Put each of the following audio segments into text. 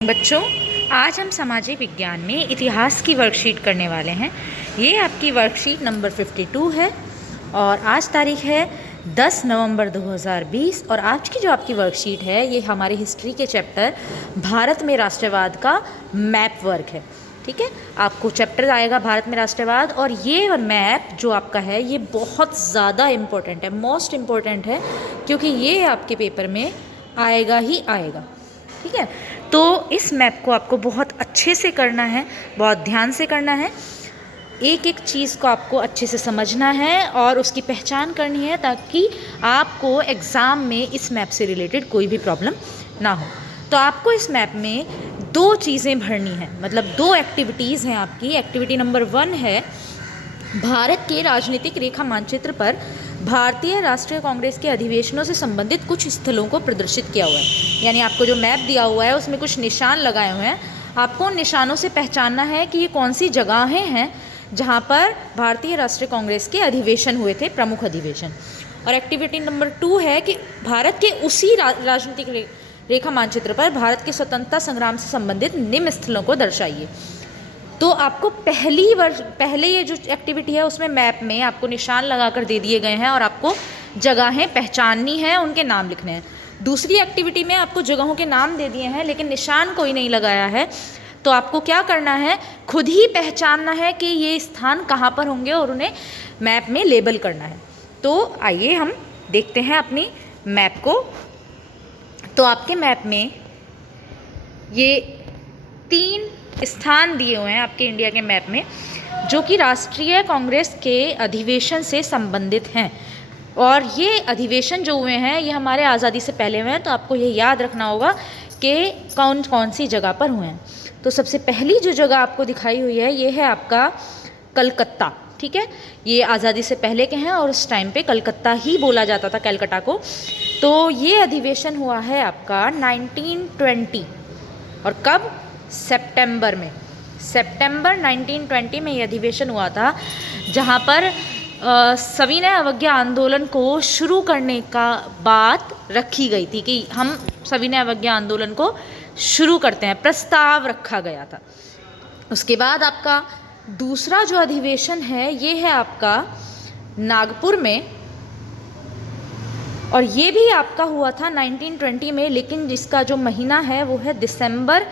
बच्चों, आज हम सामाजिक विज्ञान में इतिहास की वर्कशीट करने वाले हैं। ये आपकी वर्कशीट नंबर 52 है और आज तारीख है 10 नवंबर 2020 और आज की जो आपकी वर्कशीट है ये हमारे हिस्ट्री के चैप्टर भारत में राष्ट्रवाद का मैप वर्क है। ठीक है, आपको चैप्टर आएगा भारत में राष्ट्रवाद और ये मैप जो आपका है ये बहुत ज़्यादा इम्पोर्टेंट है, मोस्ट इम्पोर्टेंट है, क्योंकि ये आपके पेपर में आएगा ही आएगा। ठीक है, तो इस मैप को आपको बहुत अच्छे से करना है, बहुत ध्यान से करना है। एक एक चीज़ को आपको अच्छे से समझना है और उसकी पहचान करनी है ताकि आपको एग्ज़ाम में इस मैप से रिलेटेड कोई भी प्रॉब्लम ना हो। तो आपको इस मैप में दो चीज़ें भरनी है, मतलब दो एक्टिविटीज़ हैं आपकी। एक्टिविटी नंबर 1 है भारत के राजनीतिक रेखा मानचित्र पर भारतीय राष्ट्रीय कांग्रेस के अधिवेशनों से संबंधित कुछ स्थलों को प्रदर्शित किया हुआ है। यानी आपको जो मैप दिया हुआ है उसमें कुछ निशान लगाए हुए हैं, आपको उन निशानों से पहचानना है कि ये कौन सी जगहें हैं जहाँ पर भारतीय राष्ट्रीय कांग्रेस के अधिवेशन हुए थे, प्रमुख अधिवेशन। और एक्टिविटी नंबर 2 है कि भारत के उसी राजनीतिक रेखा मानचित्र पर भारत के स्वतंत्रता संग्राम से संबंधित निम्न स्थलों को दर्शाइए। तो आपको पहले ये जो एक्टिविटी है उसमें मैप में आपको निशान लगाकर दे दिए गए हैं और आपको जगहें पहचाननी है, उनके नाम लिखने हैं। दूसरी एक्टिविटी में आपको जगहों के नाम दे दिए हैं लेकिन निशान कोई नहीं लगाया है, तो आपको क्या करना है, खुद ही पहचानना है कि ये स्थान कहाँ पर होंगे और उन्हें मैप में लेबल करना है। तो आइए हम देखते हैं अपनी मैप को। तो आपके मैप में ये 3 स्थान दिए हुए हैं आपके इंडिया के मैप में जो कि राष्ट्रीय कांग्रेस के अधिवेशन से संबंधित हैं। और ये अधिवेशन जो हुए हैं ये हमारे आज़ादी से पहले हुए हैं, तो आपको ये याद रखना होगा कि कौन कौन सी जगह पर हुए हैं। तो सबसे पहली जो जगह आपको दिखाई हुई है ये है आपका कलकत्ता। ठीक है, ये आज़ादी से पहले के हैं और उस टाइम पे कलकत्ता ही बोला जाता था, कलकत्ता को। तो ये अधिवेशन हुआ है आपका 1920 और कब, सितंबर में। सितंबर 1920 में ये अधिवेशन हुआ था जहाँ पर सविनय अवज्ञा आंदोलन को शुरू करने का बात रखी गई थी कि हम सविनय अवज्ञा आंदोलन को शुरू करते हैं, प्रस्ताव रखा गया था। उसके बाद आपका दूसरा जो अधिवेशन है ये है आपका नागपुर में और ये भी आपका हुआ था 1920 में, लेकिन जिसका जो महीना है वो है दिसंबर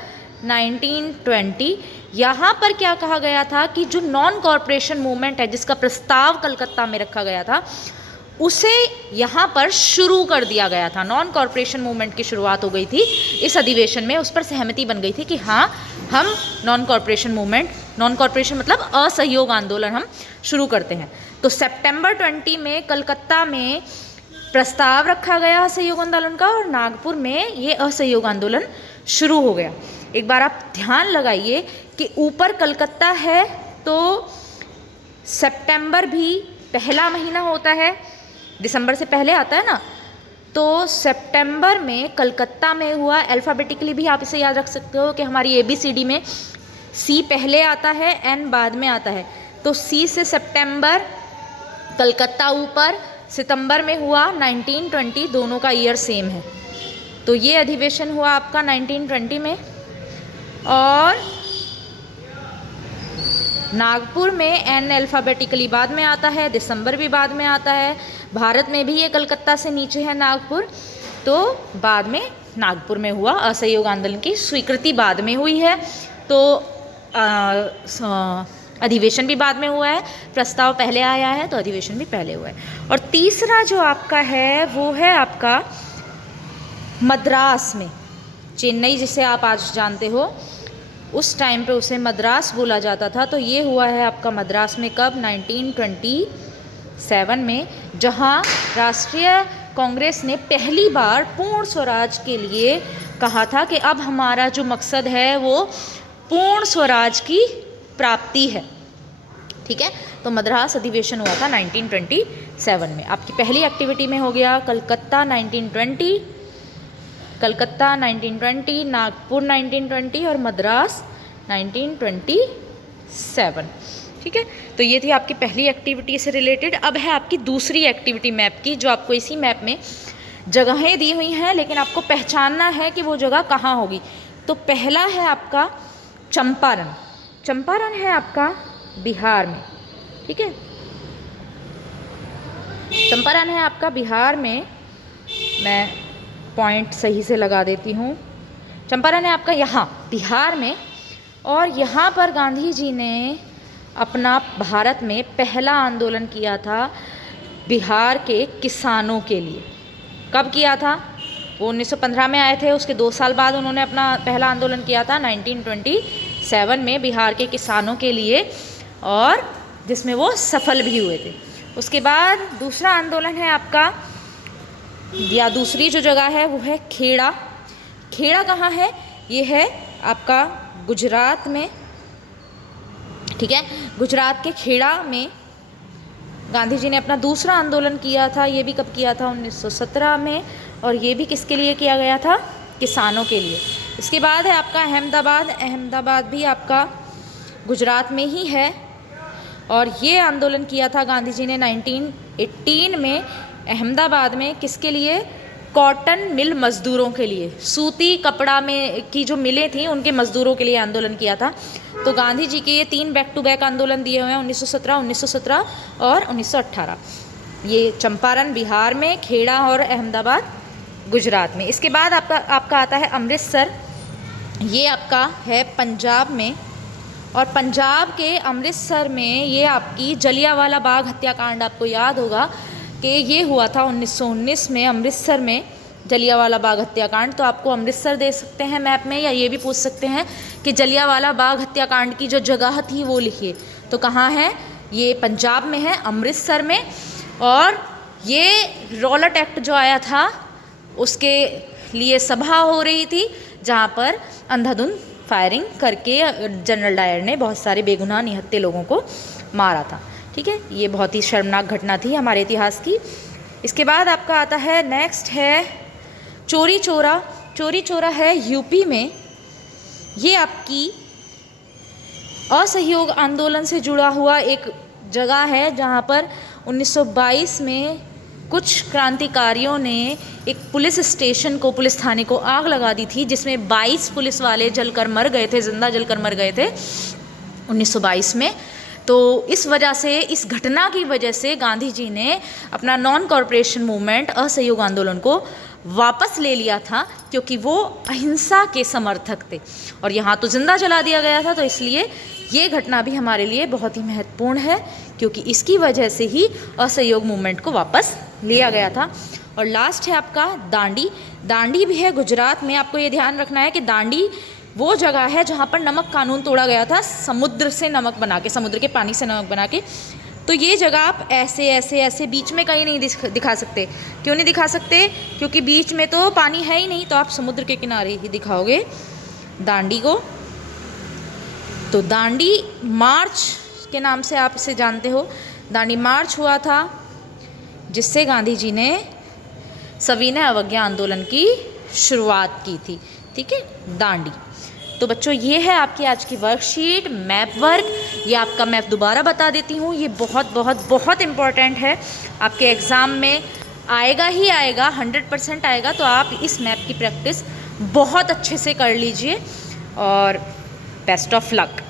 1920। यहाँ पर क्या कहा गया था कि जो नॉन कॉरपोरेशन मूवमेंट है जिसका प्रस्ताव कलकत्ता में रखा गया था उसे यहाँ पर शुरू कर दिया गया था। नॉन कॉरपोरेशन मूवमेंट की शुरुआत हो गई थी इस अधिवेशन में, उस पर सहमति बन गई थी कि हाँ हम non corporation movement, non corporation मतलब असहयोग आंदोलन हम शुरू करते हैं। तो सितंबर 20 में कलकत्ता में प्रस्ताव रखा गया असहयोग आंदोलन का और नागपुर में ये असहयोग आंदोलन शुरू हो गया। एक बार आप ध्यान लगाइए कि ऊपर कलकत्ता है तो सितंबर भी पहला महीना होता है, दिसंबर से पहले आता है ना, तो सितंबर में कलकत्ता में हुआ। अल्फ़ाबेटिकली भी आप इसे याद रख सकते हो कि हमारी ABCD में C पहले आता है, N बाद में आता है। तो C से सितंबर, कलकत्ता ऊपर, सितंबर में हुआ 1920, दोनों का ईयर सेम है। तो ये अधिवेशन हुआ आपका 1920 में। और नागपुर में N अल्फ़ाबेटिकली बाद में आता है, दिसंबर भी बाद में आता है। भारत में भी ये कलकत्ता से नीचे है नागपुर, तो बाद में नागपुर में हुआ। असहयोग आंदोलन की स्वीकृति बाद में हुई है, तो अधिवेशन भी बाद में हुआ है, प्रस्ताव पहले आया है तो अधिवेशन भी पहले हुआ है। और तीसरा जो आपका है वो है आपका मद्रास में, चेन्नई जिसे आप आज जानते हो, उस टाइम पे उसे मद्रास बोला जाता था। तो ये हुआ है आपका मद्रास में कब, 1927 में, जहाँ राष्ट्रीय कांग्रेस ने पहली बार पूर्ण स्वराज के लिए कहा था कि अब हमारा जो मकसद है वो पूर्ण स्वराज की प्राप्ति है। ठीक है, तो मद्रास अधिवेशन हुआ था 1927 में। आपकी पहली एक्टिविटी में हो गया कलकत्ता 1920, कलकत्ता 1920, नागपुर 1920 और मद्रास 1927। ठीक है, तो ये थी आपकी पहली एक्टिविटी से रिलेटेड। अब है आपकी दूसरी एक्टिविटी मैप की, जो आपको इसी मैप में जगहें दी हुई हैं लेकिन आपको पहचानना है कि वो जगह कहाँ होगी। तो पहला है आपका चंपारण। चंपारण है आपका बिहार में, ठीक है। चंपारण है आपका बिहार में, मैं पॉइंट सही से लगा देती हूँ। चंपारण है आपका यहाँ बिहार में, और यहाँ पर गांधी जी ने अपना भारत में पहला आंदोलन किया था बिहार के किसानों के लिए। कब किया था? वो 1915 में आए थे, उसके 2 साल बाद उन्होंने अपना पहला आंदोलन किया था 1927 में बिहार के किसानों के लिए, और जिसमें वो सफल भी हुए थे। उसके बाद दूसरा आंदोलन है आपका, या दूसरी जो जगह है वो है खेड़ा। खेड़ा कहाँ है? ये है आपका गुजरात में, ठीक है। गुजरात के खेड़ा में गांधी जी ने अपना दूसरा आंदोलन किया था। ये भी कब किया था? 1917 में, और ये भी किसके लिए किया गया था? किसानों के लिए। इसके बाद है आपका अहमदाबाद। अहमदाबाद भी आपका गुजरात में ही है, और ये आंदोलन किया था गांधी जी ने 1918 में अहमदाबाद में। किसके लिए? कॉटन मिल मज़दूरों के लिए, सूती कपड़ा में की जो मिलें थी उनके मज़दूरों के लिए आंदोलन किया था। तो गांधी जी के ये 3 बैक टू बैक आंदोलन दिए हुए हैं, 1917 और 1918। ये चंपारण बिहार में, खेड़ा और अहमदाबाद गुजरात में। इसके बाद आपका आता है अमृतसर। ये आपका है पंजाब में, और पंजाब के अमृतसर में ये आपकी जलियांवाला बाग हत्याकांड, आपको याद होगा कि ये हुआ था 1919 में अमृतसर में जलियांवाला बाग हत्याकांड। तो आपको अमृतसर दे सकते हैं मैप में, या ये भी पूछ सकते हैं कि जलियांवाला बाग हत्याकांड की जो जगह थी वो लिखिए। तो कहाँ है? ये पंजाब में है, अमृतसर में। और ये रॉलेट एक्ट जो आया था उसके लिए सभा हो रही थी, जहाँ पर अंधाधुंध फायरिंग करके जनरल डायर ने बहुत सारे बेगुनाह निहत्थे लोगों को मारा था, ठीक है। ये बहुत ही शर्मनाक घटना थी हमारे इतिहास की। इसके बाद आपका आता है, नेक्स्ट है चौरी चौरा। चौरी चौरा है यूपी में। ये आपकी असहयोग आंदोलन से जुड़ा हुआ एक जगह है, जहाँ पर 1922 में कुछ क्रांतिकारियों ने एक पुलिस स्टेशन को, पुलिस थाने को आग लगा दी थी, जिसमें 22 पुलिस वाले जलकर मर गए थे, जिंदा जलकर मर गए थे 1922 में। तो इस वजह से, इस घटना की वजह से गांधी जी ने अपना नॉन कॉरपोरेशन मूवमेंट, असहयोग आंदोलन को वापस ले लिया था, क्योंकि वो अहिंसा के समर्थक थे, और यहाँ तो जिंदा जला दिया गया था। तो इसलिए ये घटना भी हमारे लिए बहुत ही महत्वपूर्ण है, क्योंकि इसकी वजह से ही असहयोग मूवमेंट को वापस लिया गया था। और लास्ट है आपका दांडी। दांडी भी है गुजरात में। आपको ये ध्यान रखना है कि दांडी वो जगह है जहाँ पर नमक कानून तोड़ा गया था, समुद्र से नमक बना के, समुद्र के पानी से नमक बना के। तो ये जगह आप ऐसे ऐसे ऐसे बीच में कहीं नहीं दिखा सकते। क्यों नहीं दिखा सकते? क्योंकि बीच में तो पानी है ही नहीं, तो आप समुद्र के किनारे ही दिखाओगे दांडी को। तो दांडी मार्च के नाम से आप इसे जानते हो। दांडी मार्च हुआ था, जिससे गांधी जी ने सविनय अवज्ञा आंदोलन की शुरुआत की थी, ठीक है, दांडी। तो बच्चों, ये है आपकी आज की वर्कशीट, मैप वर्क। ये आपका मैप दोबारा बता देती हूँ, ये बहुत बहुत बहुत इम्पॉर्टेंट है, आपके एग्ज़ाम में आएगा ही आएगा, 100% आएगा। तो आप इस मैप की प्रैक्टिस बहुत अच्छे से कर लीजिए, और बेस्ट ऑफ लक।